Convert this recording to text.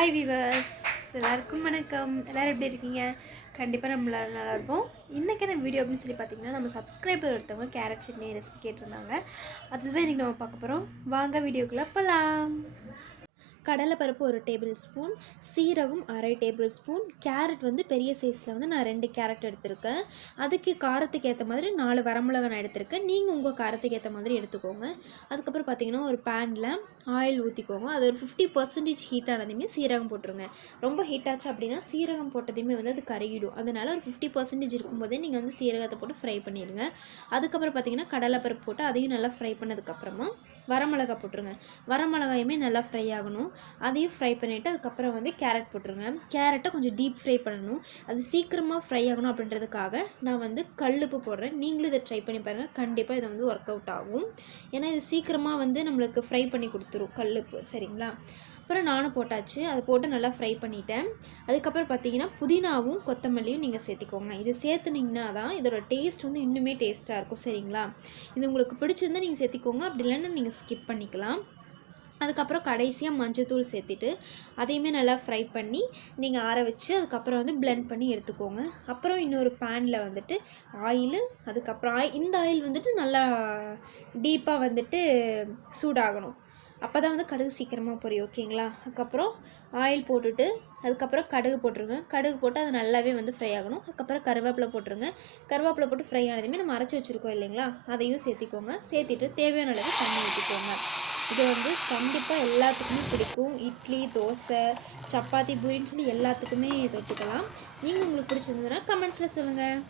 Hi viewers, எல்லாருக்கும் வணக்கம். எல்லோரும் எப்படி இருக்கீங்க? கண்டிப்பாக நம்ம நல்லா இருப்போம். இன்றைக்கான வீடியோ அப்படின்னு சொல்லி பார்த்தீங்கன்னா, நம்ம சப்ஸ்கிரைபர் ஒருத்தவங்க கேரட் சட்னி ரெசிபி கேட்டிருந்தாங்க. அதுதான் இன்றைக்கி நம்ம பார்க்க போகிறோம். வாங்க வீடியோக்குள்ளே போகலாம். கடலைப்பருப்பு 1 டேபிள் ஸ்பூன், சீரகம் 1/2 டேபிள் ஸ்பூன், கேரட் வந்து பெரிய சைஸில் வந்து நான் 2 கேரட் எடுத்திருக்கேன். அதுக்கு காரத்துக்கு ஏற்ற மாதிரி 4 வரமிளகா நான் எடுத்திருக்கேன். நீங்கள் உங்கள் காரத்துக்கு ஏற்ற மாதிரி எடுத்துக்கோங்க. அதுக்கப்புறம் பார்த்திங்கன்னா ஒரு பேனில் ஆயில் ஊற்றிக்கோங்க. அது ஒரு 50% ஹீட் ஆனதுமே சீரகம் போட்டுருங்க. ரொம்ப ஹீட் ஆச்சு அப்படின்னா சீரகம் போட்டதையுமே வந்து அது கருகிடும். அதனால் ஒரு 50% இருக்கும்போதே நீங்கள் வந்து சீரகத்தை போட்டு ஃப்ரை பண்ணிடுங்க. அதுக்கப்புறம் பார்த்திங்கன்னா கடலைப்பருப்பு போட்டு அதையும் நல்லா ஃப்ரை பண்ணதுக்கப்புறமா வரமிளகா போட்டுருங்க. வரமிளகாயுமே நல்லா ஃப்ரை ஆகணும். அதையும் ஃப்ரை பண்ணிவிட்டு அதுக்கப்புறம் வந்து கேரட் போட்டுருங்க. கேரட்டை கொஞ்சம் டீப் ஃப்ரை பண்ணணும். அது சீக்கிரமாக ஃப்ரை ஆகணும் அப்படின்றதுக்காக நான் வந்து கல்லுப்பு போடுறேன். நீங்களும் இதை ட்ரை பண்ணி பாருங்கள். கண்டிப்பாக இதை வந்து ஒர்க் அவுட் ஆகும். ஏன்னா இது சீக்கிரமாக வந்து நம்மளுக்கு ஃப்ரை பண்ணி கொடுத்துரும் கல்லுப்பு. சரிங்களா? அப்புறம் நானும் போட்டாச்சு. அதை போட்டு நல்லா ஃப்ரை பண்ணிட்டேன். அதுக்கப்புறம் பார்த்தீங்கன்னா புதினாவும் கொத்தமல்லியும் நீங்கள் சேர்த்திக்கோங்க. இது சேர்த்துனிங்கன்னா தான் இதோட டேஸ்ட் வந்து இன்னுமே டேஸ்ட்டாக இருக்கும். சரிங்களா? இது உங்களுக்கு பிடிச்சிருந்தால் நீங்கள் சேர்த்திக்கோங்க. அப்படி இல்லைன்னா நீங்கள் ஸ்கிப் பண்ணிக்கலாம். அதுக்கப்புறம் கடைசியாக மஞ்சத்தூள் சேர்த்துட்டு அதையுமே நல்லா ஃப்ரை பண்ணி நீங்கள் ஆற வச்சு அதுக்கப்புறம் வந்து பிளெண்ட் பண்ணி எடுத்துக்கோங்க. அப்புறம் இன்னொரு பேனில் வந்துட்டு ஆயிலு, அதுக்கப்புறம் இந்த ஆயில் வந்துட்டு நல்லா டீப்பாக வந்துட்டு சூடாகணும். அப்போ தான் வந்து கடுகு சீக்கிரமாக பொரியும். ஓகேங்களா? அதுக்கப்புறம் ஆயில் போட்டுட்டு அதுக்கப்புறம் கடுகு போட்டுருங்க. கடுகு போட்டு அது நல்லாவே வந்து ஃப்ரை ஆகணும். அதுக்கப்புறம் கருவேப்பிலை போட்டுருங்க. கருவேப்பிலை போட்டு ஃப்ரை ஆனதுமே நம்ம அரைச்சி வச்சுருக்கோம் இல்லைங்களா, அதையும் சேர்த்திக்கோங்க. சேர்த்திட்டு தேவையான அளவு தண்ணி ஊற்றிக்கோங்க. இது வந்து கண்டிப்பாக எல்லாத்துக்குமே பிடிக்கும். இட்லி, தோசை, சப்பாத்தி, பூரின்னு சொல்லி எல்லாத்துக்குமே தொட்டுக்கலாம். நீங்கள் உங்களுக்கு பிடிச்சிருந்ததுன்னா கமெண்ட்ஸில் சொல்லுங்கள்.